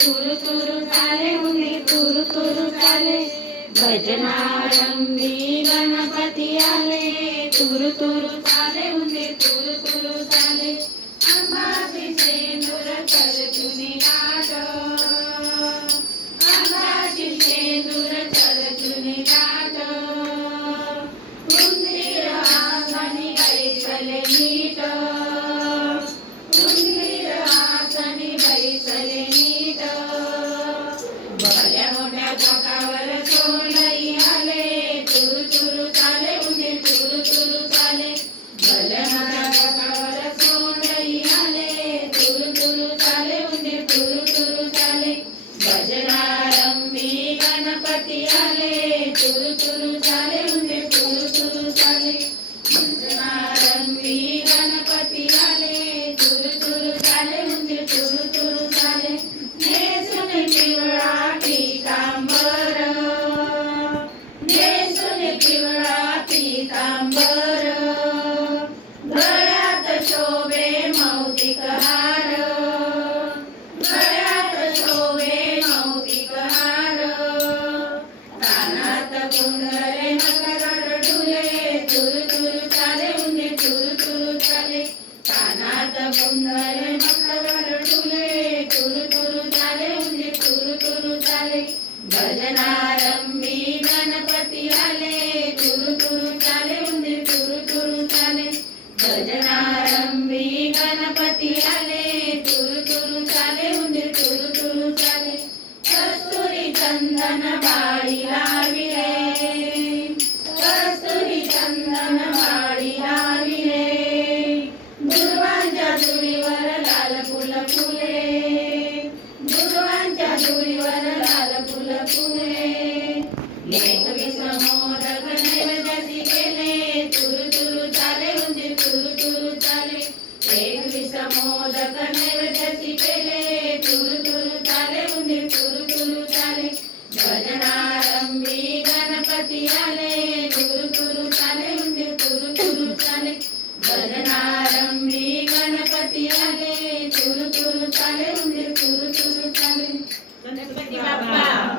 तुरु तुरु चाले मुंगी तुरु तुरु चाले भजनारंभी गणपती आले तुरु तुरु चाले मुंगी तुरु तुरु चाले अंबाची शेंदूर चलचुनी गाठ अंबाची शेंदूर चलचुनी गाठ उंदीर आसनी बैसले नीट उंदीर आसनी बैसले नीट भल्या मोठ्या चाकावर सोंडई आले तुरु तुरु चाले उंदीर तुरु तुरु चाले भल्या मोठ्या चाकावर सोंडई आले तुरु तुरु चाले उंदीर तुरु तुरु चाले भजनारंभी गणपती आले तुरु तुरु चाले उंदीर तुरु तुरु चाले भजनारंभी गणपती आले तुरु तुरु चाले उंदीर तुरु तुरु चाले नेसून पिवळा पीतांबर नेसून पिवळा पीतांबर गळ्यात शोभे मौक्तिक हार गळ्यात शोभे मौक्तिक हार कानात कुंडले मकरर डुले तुरु तुरु चाले उंदीर तुरु तुरु चाले कानात कुंडले मकरर डुले तुरु तुरु चाले उंदीर तुरु तुरु चाले भजनारंभी गणपती आले तुरु तुरु चाले उंदीर तुरु तुरु चाले भजनारंभी गणपती आले तुरु तुरु चाले उंदीर तुरु तुरु चाले कस्तुरी चंदन बाळी लाविले कस्तुरी चंदन बाळी लाविले दुर्वांच्या चुलीवर लाल फुल फुले दुर्वांच्या चुलीवर लाल फुल फुले एकवीस मोदक नैवेद्याची केले तुरु तुरु चाले उंदीर तुरु तुरु चाले एकवीस मोदक नैवेद्याची केले तुरु तुरु चाले उंदीर तुरु तुरु चाले भजनारंभी गणपती आले तुरु तुरु चाले उंदीर तुरु तुरु चाले भजनारंभी गणपती आले तुरु तुरु चाले उंदीर तुरु तुरु चाले गणपती बाप्पा